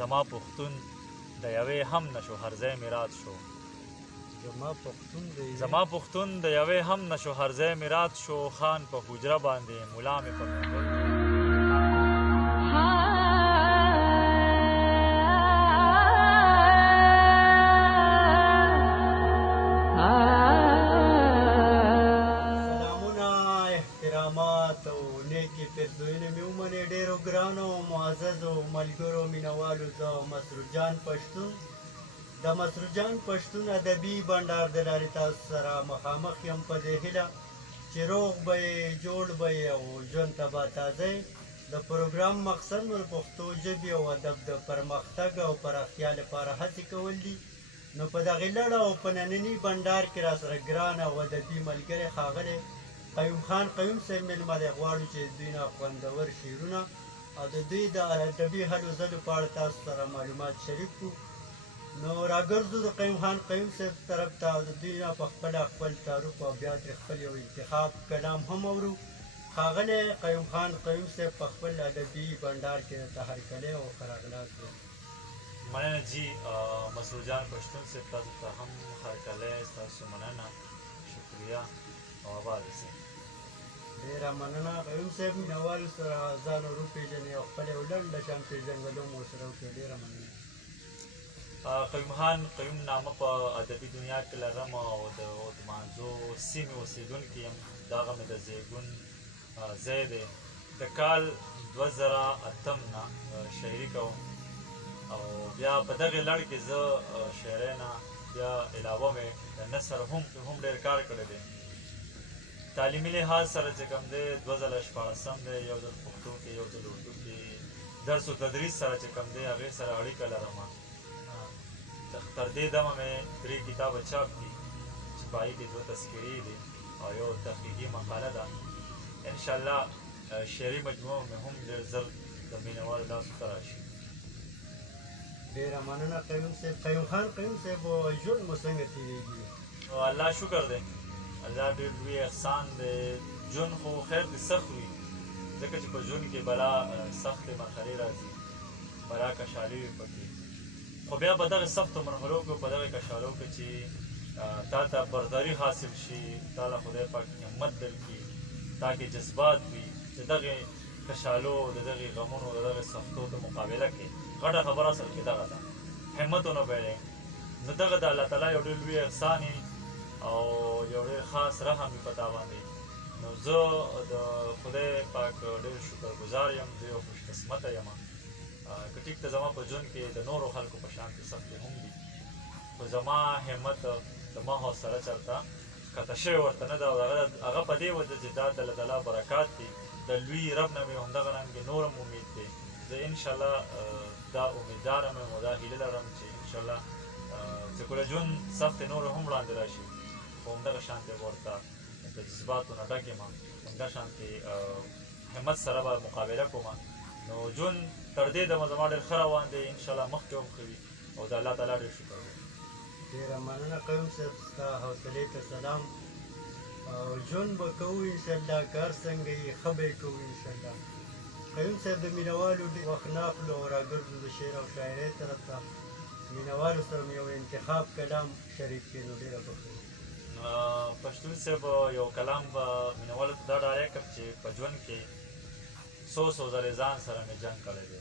زما پښتون د یوې هم نشو هر ځای مې رات شو زما پښتون د یوې هم نشو هر ځای مې رات شو خان په حجره باندې ملا مې په منبر سلامونه احترامات او نیکې پیرزوینې مې ومنې ډېرو ګرانو معززو ملګرو مینوالو زه مسرور جان پښتون د مسرور جان پښتون ادبي بنډار د لارې تاسو سره مخامخ یم په دې هیله چې روغ به یې جوړ به یې او ژوند ته به تازه د پروګرام مقصد مو د پښتو ژبې او ادب د پرمختګ او پراختیا لپاره هڅې کول دي نو په دغې لړ او په ننني بنډار کې راسره ګران او ادبي ملګری ښاغلی قیوم خان قیوم صاحب مېلمه دی غواړو چې دوی نه خوندور شعرونه او د دوی د ادبي هلو ځلو په اړه تاسو سره معلومات شریک کړو نو راګرځو د قیوم خان قیوم صاحب طرف ته او د دوی نه په خپله خپل تعارف او بیا ترې خپل یو انتخاب کلام هم اورو ښاغلی قیوم خان قیوم صاحب په خپل ادبي بنډار کې درته هرکلی او ښه راغلاست مننه جی مسرور جان پښتون صاحب تاسو ته هم هرکلی ستاسو مننه شکریه او آباد اوسئ ډېره مننه قیوم صاحب مینوالو سره ځان ور وپېژنئ او خپله یو لنډه شان پېژندګلو مو ورسره وکړئ ډېره مننه قیوم خان قیوم نامه په ادبي دنیا کې لرم او د مانځو سیمې اوسېدونکی یم دغه مې د زیږون ځای دی د کال 2008 نه شاعري کوم او بیا په دغې لړ کې زه شاعرۍ نه بیا علاوه مې د نثر هم ډېر کار کړی دی تعلیمي لحاظ سره چې کوم دی 2014 دی یو ځل پښتو کې یو ځل اردو کې درس و تدریس سره چې کوم دی هغې سره اړیکه لرم تر دې دمه مې 3 کتابه چاپ دي چې په هغې کې 2 تذکرې دي او یو تحقیقي مقاله ده انشاءالله شعري مجموعه مې هم ډېر زر د مینوالو لاسو ته راشي ډېره مننه قیوم صاحب قیوم خان قیوم صاحب ژوند مو څنګه تېرېږي الله شکر دی الله ډېر لوی احسان دی ژوند خو خیر دې سخت وي ځکه چې په ژوند کې بلا سختې مرحلې راځي بلا کشالي وي پکې خو بیا په دغې سختو مرحلو کې په دغې کشالو کې چې تا ته برداري حاصل شي تا له خدای پاک همت درکړي تا کې جذبات وي چې دغې کشالو د دغې غمونو د دغې سختو د مقابله کې غټه خبره اصل کې دغه ده همت ونه بایلئ نو دغه د الله تعالی یو ډېر لوی احسان او یو ډېر خاص رحم وي په تا باندې نو زه د خدای پاک ډېر شکرګزار یم زه یو خوشقسمته یم که ټیک ته زما په ژوند کې د نورو خلکو په شان کې سختې هم دي خو زما همت زما حوصله چېرته ښکته شوې ورته نه ده او هغه په دې وجه چې دا د الله برکات دي د لوی رب نه مې همدغه رنګې نور هم امید دی زه انشاءالله دا امیدواره یم او دا هیله لرم چې انشاءالله چې کله ژوند سختې نورې هم وړاندې راشي خو همدغه شانتې به ورته د جذباتو نه ډک یم همدغه شانتې همت سره به مقابله کوم نو ژوند تر دې دمه زما ډېر ښه روان دی انشاءالله مخکې هم ښه وي او د الله تعالی ډېر شکر دی ډېره مننه قیوم صاحب ستا حوصلې ته سلام او ژوند به کوو انشاءالله کار څنګه یې ښه به یې کوو انشاءالله قیوم صاحب د مینوالو ډېر وخت نه اخلو او راګرځو د شعر او شاعرۍ طرف ته مینوالو سره مې یو انتخاب کلام شریک کړي نو ډېره خوښوي پښتون صاحب یو کلام به مینوالو ته دا ډالۍ کړم چې په ژوند کې څو ځلې ځان سره مې جنګ کړی دی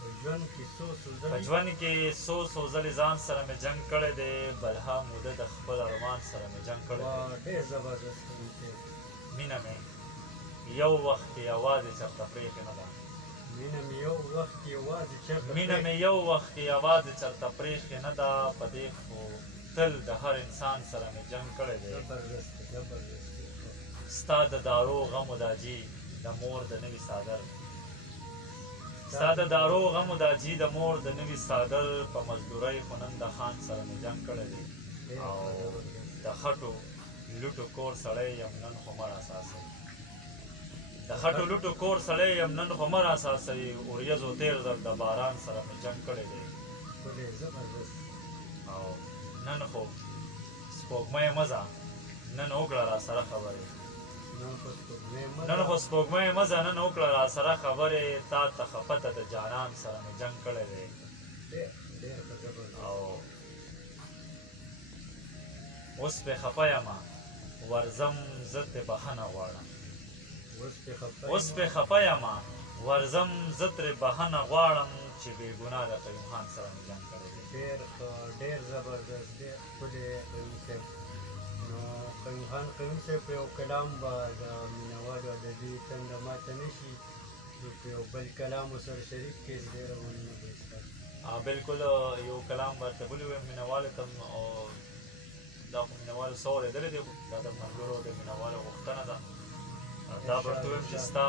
په ژوند کې څو ځلې ځان سره مې جنګ کړی دی بلها موده د خپل ارمان سره مې جنګ کړی دی ډېر زبردست مینه مې یو وخت کې یوازې چېرته پرېښې نه ده مینه مې یو وخت کې یوازې چېرته پرېښې نه ده په دې خو تل د هر انسان سره مې جنګ کړی دی ستا د دارو غم و داجي د مور د نوي څادر ستا د دارو غم و داجي د مور د نوي څادر په مزدورۍ خو نن د خان سره مې جنګ کړی دی او د خټو لوټو کور سړی یم نن خو مه راساسوي اوریځو تېر ځل د باران سره مې جنګ کړی دی او نن خو سپوږمۍ مه ځه نن وکړه راسره خبرې نن خو سپوږمۍ مزه نن وکړه راسره خبرې تا ته خفته د جانان سره مې جنګ کړی دی او اوس پې خفه یمه ورځم زه ترې بخښنه غواړم اوس پې خفه یمه ورځم زه ترې بخښنه غواړم چې بې ګناه د قیوم خان سره مې جنګ کړی دی ډېر زبردست ډېر ښکلی قیوم صاحب نو قیوم صاحب په یو کلام به د مینهوالو ادبي تنده ماته نه شي نو په یو بل کلام ورسره شریک کړي ډېره مننه به ستاسو بالکل یو کلام ورته بولي ویم مینهوالو ته او دا خو مینهوالو څه اورېدلی دی دا د ملګرو د مینهوالو غوښتنه ده دا به ورته ویم چې ستا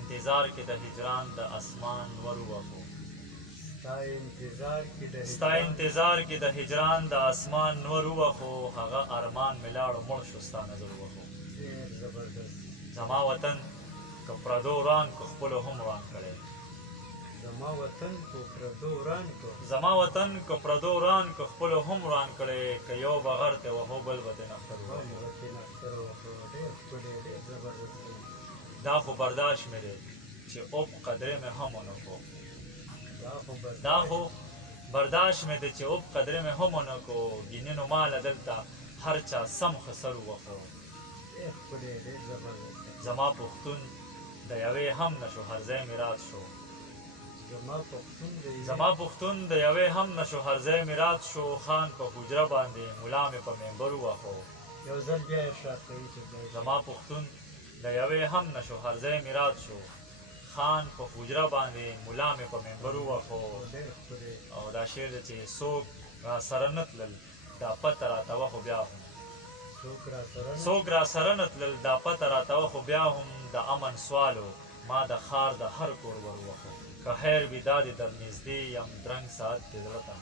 انتظار کې د هجران د اسمان ور ووهو ستا انتظار کې د هجران د اسمان نور ووهو هغه ارمان مې لاړو مړ شو ستا نظر ووهو ډېر زبردست زما وطن که پردو وران که خپلو هم وران کړی زما وطن که پردو وران که پردو وران که خپلو هم وران کړی که یو به غر ته وهو بل به دې نښتر ووهو دا خو برداشت مې دی چې اوب قدرې مې هم ونه کړو دا خو برداشت مې دی چې اوب قدرې مې هم ونه کړو ګینینو ماله دلته هر چا سم ښه سر ووخو زما پښتون د یوې هم نه شو هر ځای مې رات شو زما پښتون د یوې هم نه شو هر ځای مې رات شو خان په حجره باندې ملا مې په ممبر ووهو زما پښتون د یوې هم نه شو هر ځای مې رات شو خان په حجره باندې ملا مې په ممبر ووهو او دا شعر دی چې څوک راسره نه تلل دا پته راته وه خو بیا هم څوک راسره نه تلل دا پته راته وه خو بیا هم د امن سوالو ما د ښار د هر کور ور ووهو که خیر وي دا دې در نږدې یم درنګ ساعت دې زړه ته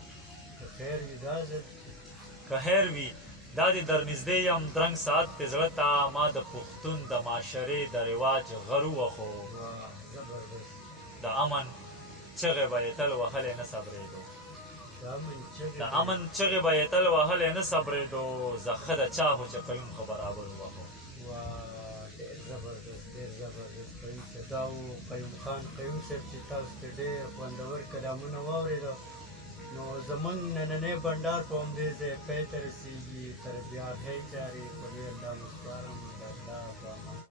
که خیر وي دا دې در نږدې یم درنګ ساعت دې زړه ته ما د پښتون د معاشرې د رواج غر ووهو د امن چغې به یې تل وهلی نه صبرېدو د امن چغې به یې تل وهلی نه صبرېدو زه ښه د چا خو چې قیوم ښه برابر ووهو دا و قیوم خان قیوم صاحب چې تاسو ته ډېر خوندور کلامونه واورېده نو زموږ نننی بنډار په همدې ځای پای ته رسېږي تر بیا هی چارې په لوی الله مو سپارم د الله په امان